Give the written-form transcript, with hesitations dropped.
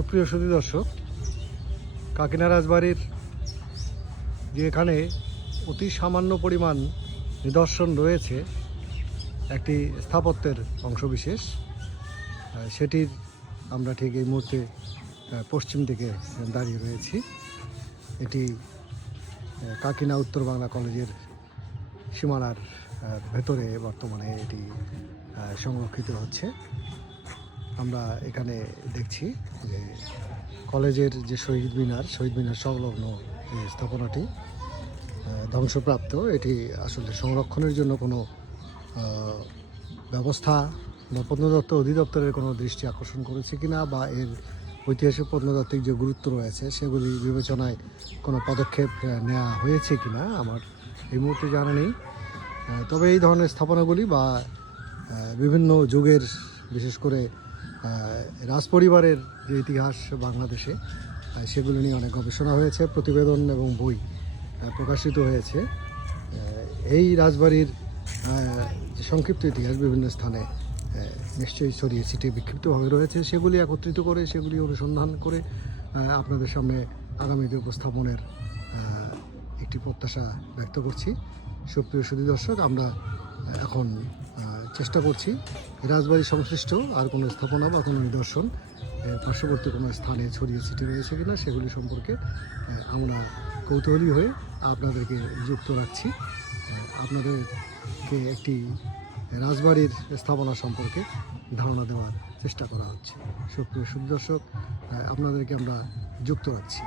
সুপ্রিয় সুধী দর্শক, কাকিনা রাজবাড়ির যে এখানে অতি সামান্য পরিমাণ নিদর্শন রয়েছে একটি স্থাপত্যের অংশবিশেষ, সেটির আমরা ঠিক এই মুহূর্তে পশ্চিম দিকে দাঁড়িয়ে রয়েছি। এটি কাকিনা উত্তর বাংলা কলেজের সীমানার ভেতরে বর্তমানে এটি সংরক্ষিত হচ্ছে। আমরা এখানে দেখছি যে কলেজের যে শহীদ মিনার সংলগ্ন যে স্থাপনাটি ধ্বংসপ্রাপ্ত, এটি আসলে সংরক্ষণের জন্য কোনো ব্যবস্থা বা প্রত্নতত্ত্ব অধিদপ্তরের কোনো দৃষ্টি আকর্ষণ করেছে কিনা, বা এর ঐতিহাসিক প্রত্নতাত্ত্বিক যে গুরুত্ব রয়েছে সেগুলি বিবেচনায় কোনো পদক্ষেপ নেওয়া হয়েছে কিনা আমার এই মুহূর্তে জানা নেই। তবে এই ধরনের স্থাপনাগুলি বা বিভিন্ন যুগের, বিশেষ করে রাজপরিবারের যে ইতিহাস বাংলাদেশে, সেগুলো নিয়ে অনেক গবেষণা হয়েছে, প্রতিবেদন এবং বই প্রকাশিত হয়েছে। এই রাজবাড়ির যে সংক্ষিপ্ত ইতিহাস বিভিন্ন স্থানে নিশ্চয়ই ছড়িয়ে ছিটিয়ে বিক্ষিপ্তভাবে রয়েছে। সেগুলি একত্রিত করে, সেগুলি অনুসন্ধান করে আপনাদের সামনে আগামীতে উপস্থাপনের একটি প্রত্যাশা ব্যক্ত করছি। সুপ্রিয় সুধী দর্শক, আমরা এখন চেষ্টা করছি রাজবাড়ি সংশ্লিষ্ট আর কোনো স্থাপনা বা কোনো নিদর্শন পার্শ্ববর্তী কোনো স্থানে ছড়িয়ে ছিটিয়ে রয়েছে কিনা সেগুলি সম্পর্কে আমরা কৌতূহলী হয়ে আপনাদেরকে যুক্ত রাখছি। আপনাদেরকে একটি রাজবাড়ির স্থাপনা সম্পর্কে ধারণা দেওয়ার চেষ্টা করা হচ্ছে। সুপ্রিয় সুধী দর্শক, আপনাদেরকে আমরা যুক্ত রাখছি।